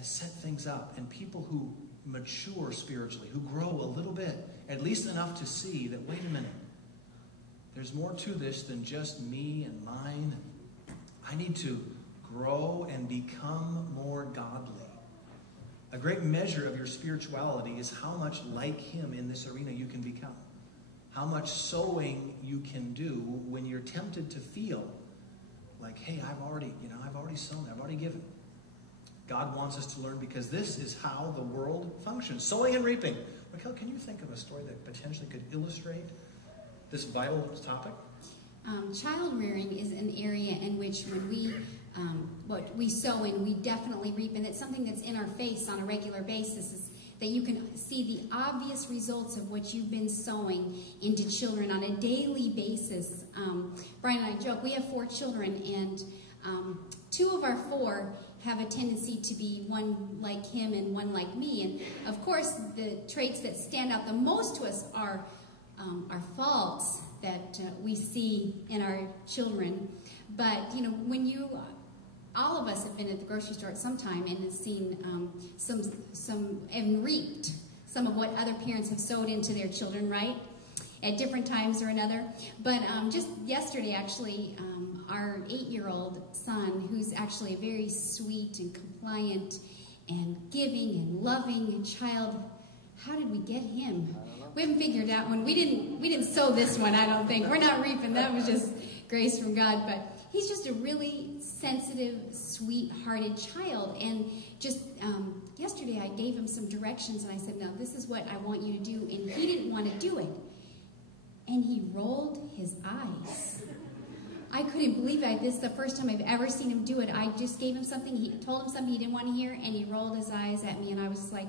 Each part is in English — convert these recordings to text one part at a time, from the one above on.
has set things up, and people who mature spiritually, who grow a little bit, at least enough to see that, wait a minute, there's more to this than just me and mine. I need to grow and become more godly. A great measure of your spirituality is how much like him in this arena you can become. How much sowing you can do when you're tempted to feel like, hey, I've already sown, I've already given. God wants us to learn, because this is how the world functions. Sowing and reaping. Racquel, can you think of a story that potentially could illustrate this vital topic? Child rearing is an area in which when we sow and we definitely reap, and it's something that's in our face on a regular basis, is that you can see the obvious results of what you've been sowing into children on a daily basis. Brian and I joke, we have 4 children, and 2 of our 4 have a tendency to be one like him and one like me. And of course, the traits that stand out the most to us are faults that we see in our children. But, you know, when all of us have been at the grocery store at some time and have seen and reaped some of what other parents have sowed into their children, right? At different times or another. But just yesterday, actually, our 8-year-old son, who's actually a very sweet and compliant and giving and loving child, how did we get him? We haven't figured out one. We didn't sow this one, I don't think. We're not reaping. That was just grace from God. But he's just a really sensitive, sweet-hearted child. And just yesterday I gave him some directions, and I said, now this is what I want you to do. And he didn't want to do it. And he rolled his eyes. I couldn't believe it. This is the first time I've ever seen him do it. I just gave him something, told him something he didn't want to hear, and he rolled his eyes at me, and I was like,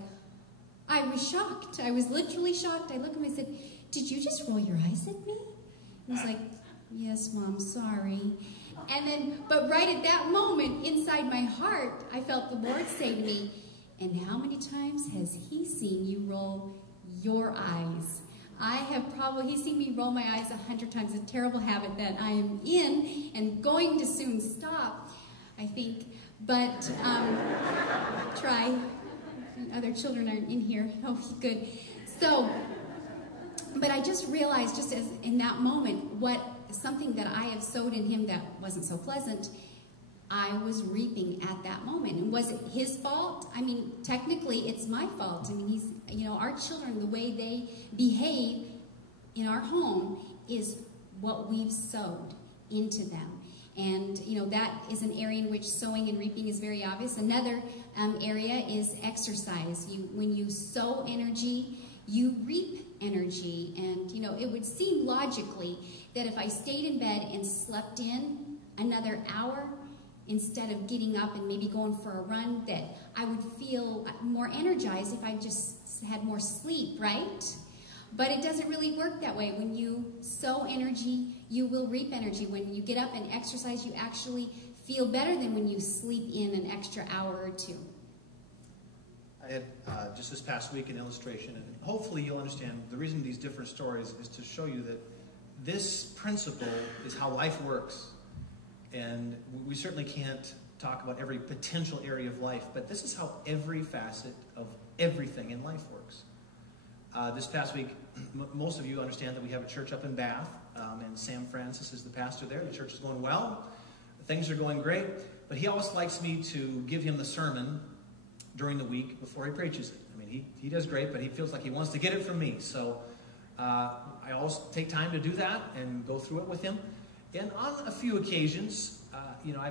I was shocked. I was literally shocked. I looked at him and said, did you just roll your eyes at me? He was like, yes, Mom, sorry. And then, but right at that moment, inside my heart, I felt the Lord say to me, and how many times has he seen you roll your eyes? He's seen me roll my eyes 100 times, a terrible habit that I am in and going to soon stop, I think. But try. Other children aren't in here. Oh, good. So, but I just realized, just as in that moment, something that I have sowed in him that wasn't so pleasant, I was reaping at that moment. And was it his fault? I mean, technically, it's my fault. I mean, our children, the way they behave in our home is what we've sowed into them. And, that is an area in which sowing and reaping is very obvious. Another area is exercise. When you sow energy, you reap energy. And, it would seem logically that if I stayed in bed and slept in another hour, instead of getting up and maybe going for a run, that I would feel more energized if I just had more sleep, right? But it doesn't really work that way. When you sow energy, you will reap energy. When you get up and exercise, you actually feel better than when you sleep in an extra hour or 2. I had just this past week an illustration, and hopefully you'll understand the reason these different stories is to show you that this principle is how life works. And we certainly can't talk about every potential area of life, but this is how every facet of everything in life works. This past week, most of you understand that we have a church up in Bath, and Sam Francis is the pastor there. The church is going well. Things are going great, but he always likes me to give him the sermon during the week before he preaches it. I mean, he does great, but he feels like he wants to get it from me. So I always take time to do that and go through it with him. And on a few occasions,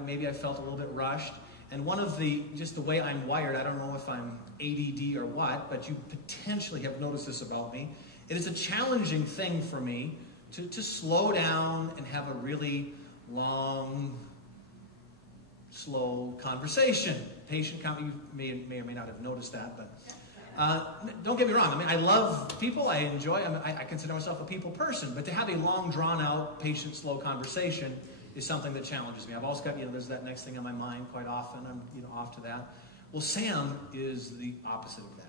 maybe I felt a little bit rushed. And one of just the way I'm wired, I don't know if I'm ADD or what, but you potentially have noticed this about me. It is a challenging thing for me to slow down and have a really long, slow conversation. You may or may not have noticed that, but don't get me wrong. I mean, I love people. I enjoy. I consider myself a people person. But to have a long, drawn-out, patient, slow conversation is something that challenges me. I've also got, there's that next thing on my mind quite often. I'm, off to that. Well, Sam is the opposite of that.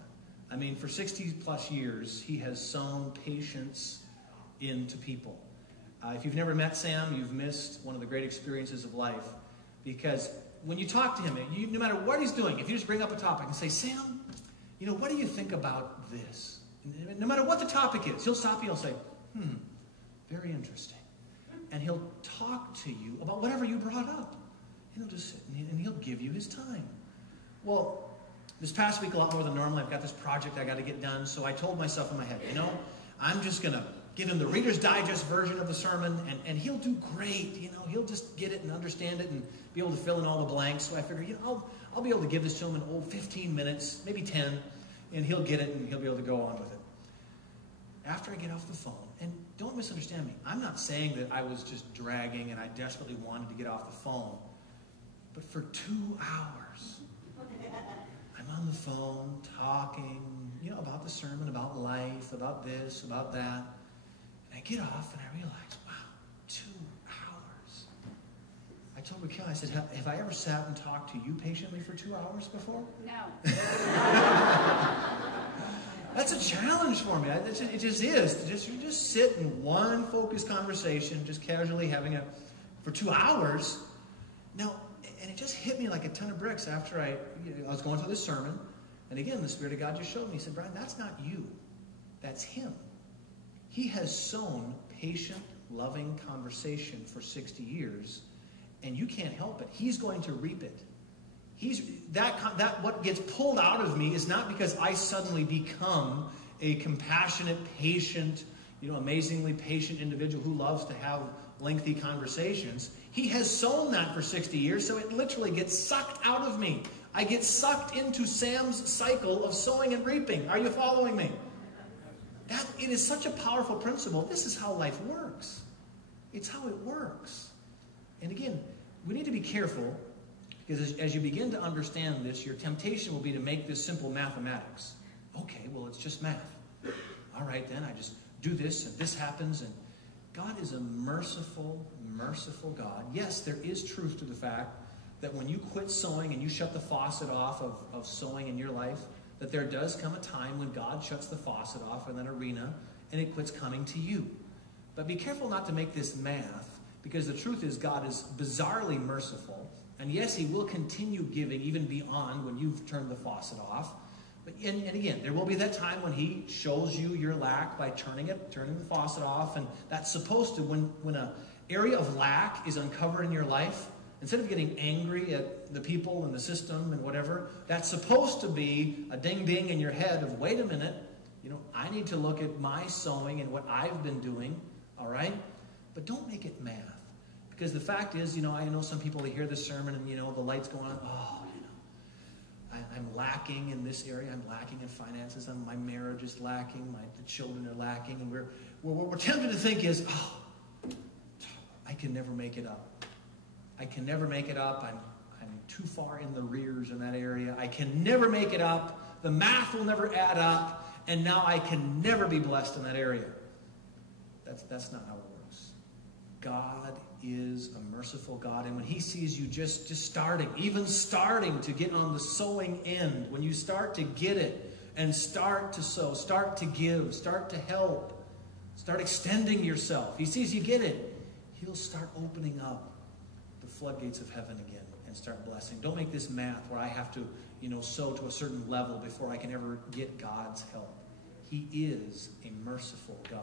I mean, for 60-plus years, he has sown patience into people. If you've never met Sam, you've missed one of the great experiences of life, because when you talk to him, no matter what he's doing, if you just bring up a topic and say, Sam, what do you think about this? And no matter what the topic is, he'll stop you and he'll say, very interesting. And he'll talk to you about whatever you brought up. And he'll just sit and he'll give you his time. Well, this past week, a lot more than normal, I've got this project I got to get done. So I told myself in my head, I'm just going to give him the Reader's Digest version of the sermon, and he'll do great. He'll just get it and understand it and be able to fill in all the blanks. So I figured, I'll be able to give this to him in 15 minutes, maybe 10, and he'll get it and he'll be able to go on with it. After I get off the phone, and don't misunderstand me, I'm not saying that I was just dragging and I desperately wanted to get off the phone, but for 2 hours, I'm on the phone talking, about the sermon, about life, about this, about that. And I get off and I realize, wow, 2 hours. I told Racquel, I said, have I ever sat and talked to you patiently for 2 hours before? No. That's a challenge for me. It just is. You just sit in one focused conversation, just casually having for 2 hours. Now, and it just hit me like a ton of bricks after I was going through this sermon. And again, the Spirit of God just showed me. He said, Brian, that's not you. That's him. He has sown patient, loving conversation for 60 years, and you can't help it. He's going to reap it. What gets pulled out of me is not because I suddenly become a compassionate, patient, amazingly patient individual who loves to have lengthy conversations. He has sown that for 60 years, so it literally gets sucked out of me. I get sucked into Sam's cycle of sowing and reaping. Are you following me? It is such a powerful principle. This is how life works. It's how it works. And again, we need to be careful, because as you begin to understand this, your temptation will be to make this simple mathematics. Okay, well, it's just math. All right, then, I just do this, and this happens, and God is a merciful, merciful God. Yes, there is truth to the fact that when you quit sowing and you shut the faucet off of sowing in your life, that there does come a time when God shuts the faucet off in that arena, and it quits coming to you. But be careful not to make this math, because the truth is God is bizarrely merciful. And yes, he will continue giving even beyond when you've turned the faucet off. But and again, there will be that time when he shows you your lack by turning the faucet off. And that's supposed to, when an area of lack is uncovered in your life, instead of getting angry at the people and the system and whatever, that's supposed to be a ding-ding in your head of, wait a minute, I need to look at my sowing and what I've been doing, all right? But don't make it math. Because the fact is, I know some people, they hear this sermon and, the light's going on. Oh, I'm lacking in this area. I'm lacking in finances. My marriage is lacking. The children are lacking. And what we're tempted to think is, I can never make it up. I can never make it up. I'm too far in the rears in that area. I can never make it up. The math will never add up. And now I can never be blessed in that area. That's not how it works. God is a merciful God, and when he sees you just starting to get on the sowing end, when you start to get it and start to sow, start to give, start to help, start extending yourself, he sees you get it, he'll start opening up the floodgates of heaven again and start blessing. Don't make this math where I have to, sow to a certain level before I can ever get God's help. He is a merciful God.